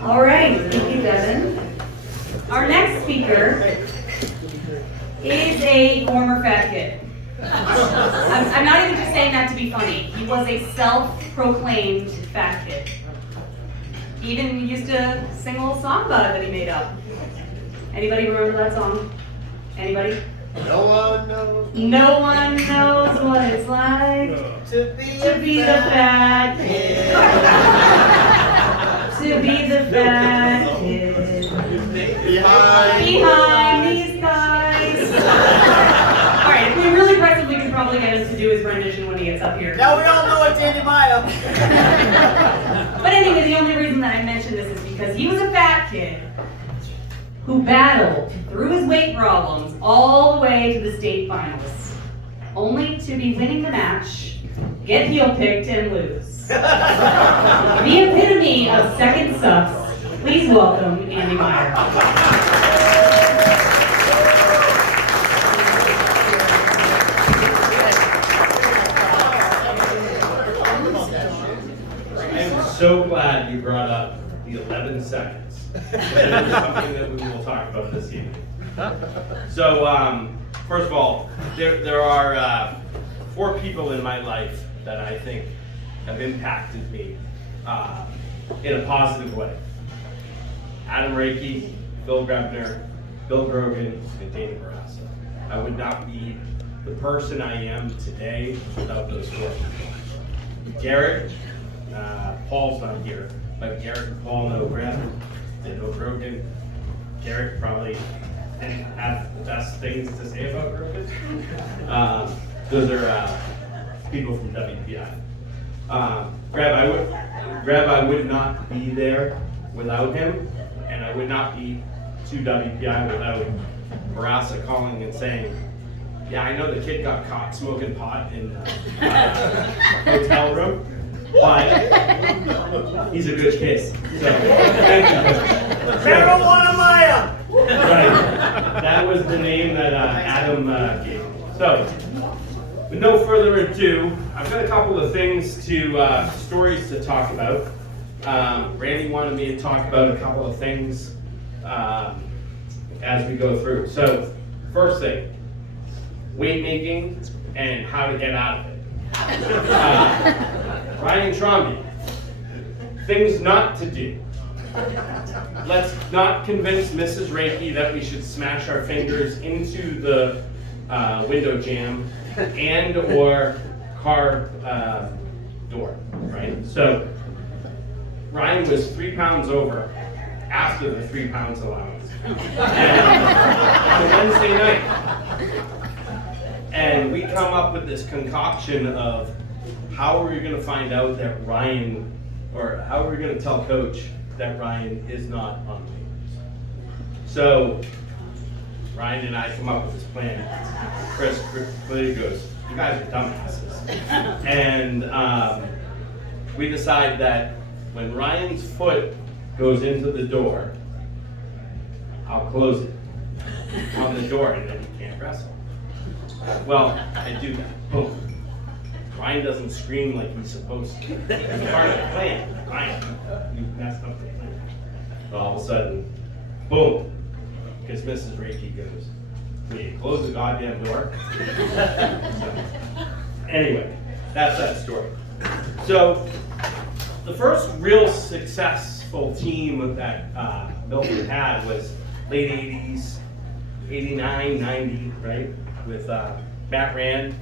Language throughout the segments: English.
All right, thank you, Devin. Our next speaker is a former fat kid. I'm not even just saying that to be funny. He was a self-proclaimed fat kid. He even used to sing a little song about it that he made up. Anybody remember that song? Anybody? No one knows. No one knows what it's like To be the fat kid. To be the fat kid. Behind these guys. Alright, if we really press him, we can probably get him to do his rendition when he gets up here. Now we all know it's Meier. But anyway, the only reason that I mention this is because he was a fat kid who battled through his weight problems all the way to the state finals, only to be winning the match, get heel picked, and lose. The epitome of second sucks. Please welcome Andy Meier. I'm so glad you brought up the 11 seconds. That is something that we will talk about this evening. So, first of all, there are 4 people in my life that I think have impacted me in a positive way. Adam Reiki, Bill Grebner, Bill Grogan, and Dana Bourassa. I would not be the person I am today without those 4 people. Garrett, Paul's not here, but Garrett and Paul know Graham. They know Grogan. Garrett probably didn't have the best things to say about Grogan. Those are people from WPI. Grab, I would not be there without him, and I would not be to WPI without Bourassa calling and saying, yeah, I know the kid got caught smoking pot in the hotel room, but he's a good kid. So, thank you. Marijuana Meier. Right. That was the name that Adam gave me. So, with no further ado, I've got a couple of things stories to talk about. Randy wanted me to talk about a couple of things as we go through. So, first thing, weight making and how to get out of it. Ryan Tromby, things not to do. Let's not convince Mrs. Reiki that we should smash our fingers into the window jamb and or car door, right? So Ryan was 3 pounds over after the 3 pounds allowance. And on Wednesday night. And we come up with this concoction of how are we going to find out that Ryan, or how are we going to tell Coach that Ryan is not on weight. So Ryan and I come up with this plan. Chris clearly goes, you guys are dumbasses. And we decide that when Ryan's foot goes into the door, I'll close it on the door and then he can't wrestle. Well, I do that. Boom. Ryan doesn't scream like he's supposed to. It's part of the plan. Ryan, you messed up the plan. But all of a sudden, boom. Because Mrs. Reiki goes, will you close the goddamn door? So, anyway, that's that story. So, the first real successful team that Milton had was late 80s, 89, 90, right? With Matt Rand,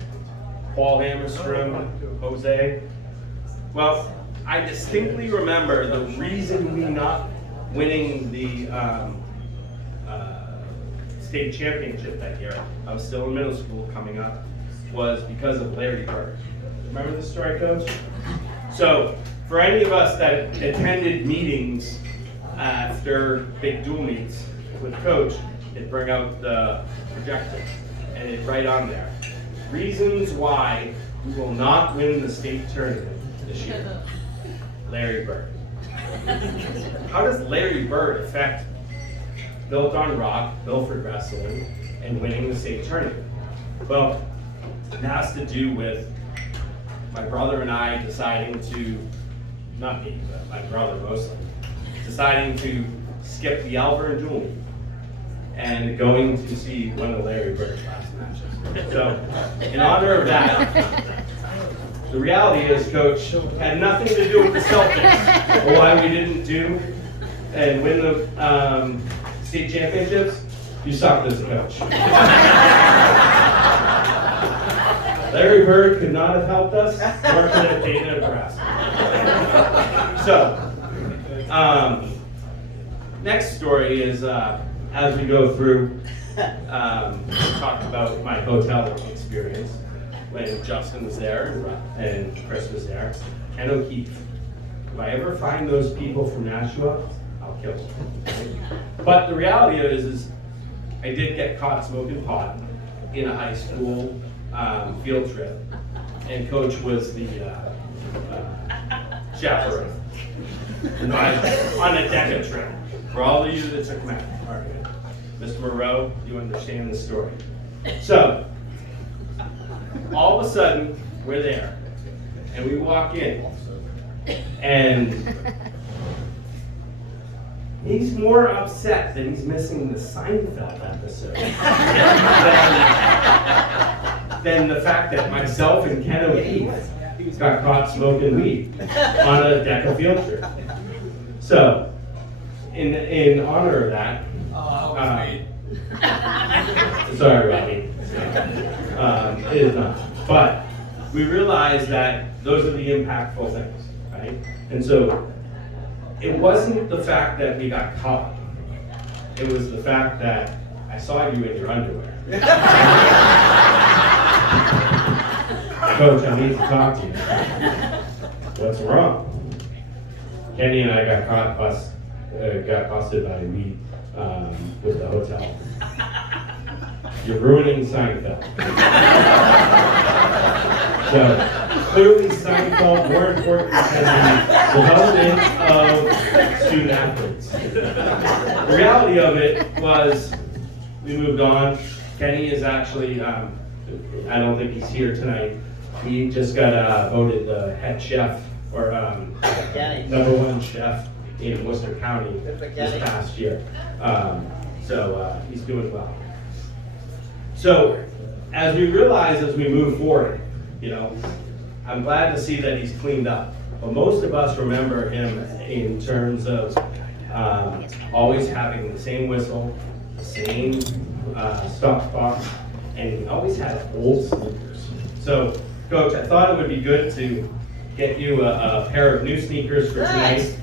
Paul Hammerstrom, Jose. Well, I distinctly remember the reason we not winning the state championship that year, I was still in middle school coming up, was because of Larry Bird. Remember the story, Coach? So, for any of us that attended meetings after big dual meets with Coach, it'd bring out the projector and it'd write on there, reasons why we will not win the state tournament this year. Larry Bird. How does Larry Bird affect Built on Rock, Milford Wrestling, and winning the state tournament? Well, it has to do with my brother and I deciding to not me, but my brother mostly, deciding to skip the Albert and Julie and going to see one of Larry Bird's last matches. So, in honor of that, the reality is, Coach, had nothing to do with the Celtics or why we didn't do and win the state championships. You sucked as a coach. Larry Bird could not have helped us, nor could have taken it for us. So, next story is, as we go through, talk about my hotel experience when Justin was there and Chris was there, and O'Keefe. If I ever find those people from Nashua, I'll kill them. But the reality is I did get caught smoking pot in a high school field trip, and Coach was the chaperone on a DECA trip. For all of you that took math, Mr. Moreau, you understand the story. So, all of a sudden, we're there, and we walk in, and he's more upset that he's missing the Seinfeld episode than the fact that myself and Ken O'Keefe got caught smoking weed on a DECA field trip. So, in honor of that, sorry, Robbie. It is not. But we realized that those are the impactful things, right? And so it wasn't the fact that we got caught. It was the fact that I saw you in your underwear. Coach, I need to talk to you. What's wrong? Kenny and I got busted by weed with the hotel. You're ruining Seinfeld. So, clearly Seinfeld more important than the development of student athletes. The reality of it was, we moved on. Kenny is actually, I don't think he's here tonight. He just got voted the head chef, or #1 chef in Worcester County this past year. So he's doing well. So as we realize, as we move forward, I'm glad to see that he's cleaned up. But most of us remember him in terms of always having the same whistle, the same stop box, and he always had old sneakers. So, Coach, I thought it would be good to get you a pair of new sneakers for tonight.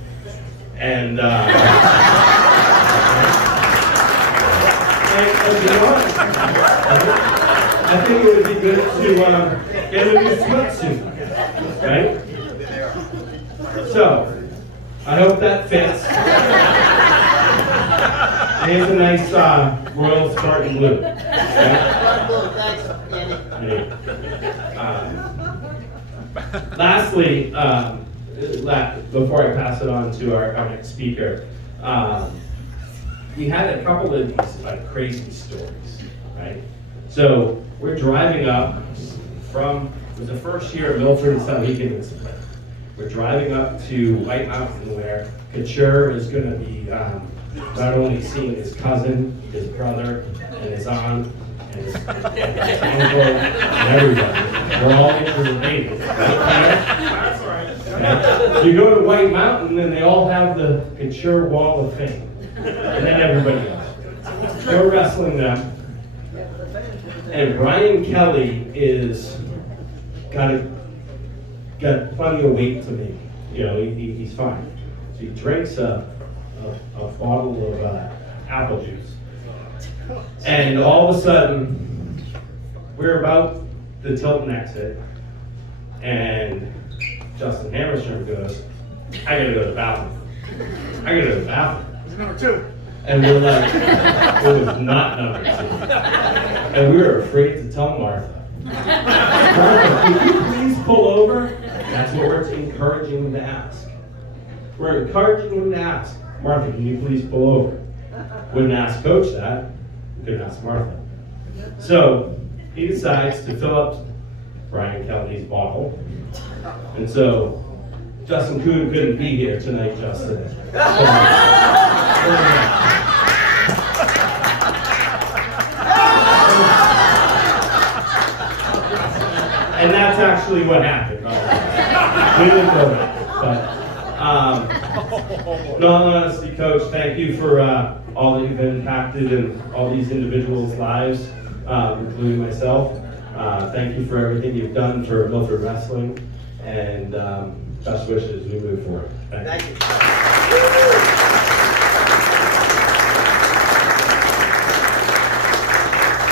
And you know what? I think it would be good to get a new sweatsuit, right? So, I hope that fits. Here's a nice Royal Spartan blue. Lastly, before I pass it on to our next speaker, we had a couple of these crazy stories, right? So we're driving up from, it was the first year of Milford and Souhegan was played. We're driving up to White Mountain where Couture is going to be not only seeing his cousin, his brother, and his aunt, and his uncle, and everybody. We're all interrelated. That's right. Okay? You go to White Mountain and they all have the Couture Wall of Fame. And then everybody else. We're wrestling them. And Brian Kelly is got plenty of weight to me. He's fine. So he drinks a bottle of apple juice. And all of a sudden, we're about the Tilton exit, and Justin Hammerstrom goes, I gotta go to the bathroom. I gotta go to the bathroom. It's number 2. And we're like, it was not number 2. And we were afraid to tell Martha. Martha, could you please pull over? That's what we're encouraging him to ask. We're encouraging him to ask, Martha, can you please pull over? Wouldn't ask Coach that, we couldn't ask Martha. So he decides to fill up Brian Kelly's bottle. And so Justin Kuhn couldn't be here tonight, Justin. And that's actually what happened. We didn't know that. But, no, honestly, Coach, thank you for all that you've impacted in all these individuals' lives, including myself. Thank you for everything you've done for Milford Wrestling, and best wishes as we move forward. Thank you. Thank you.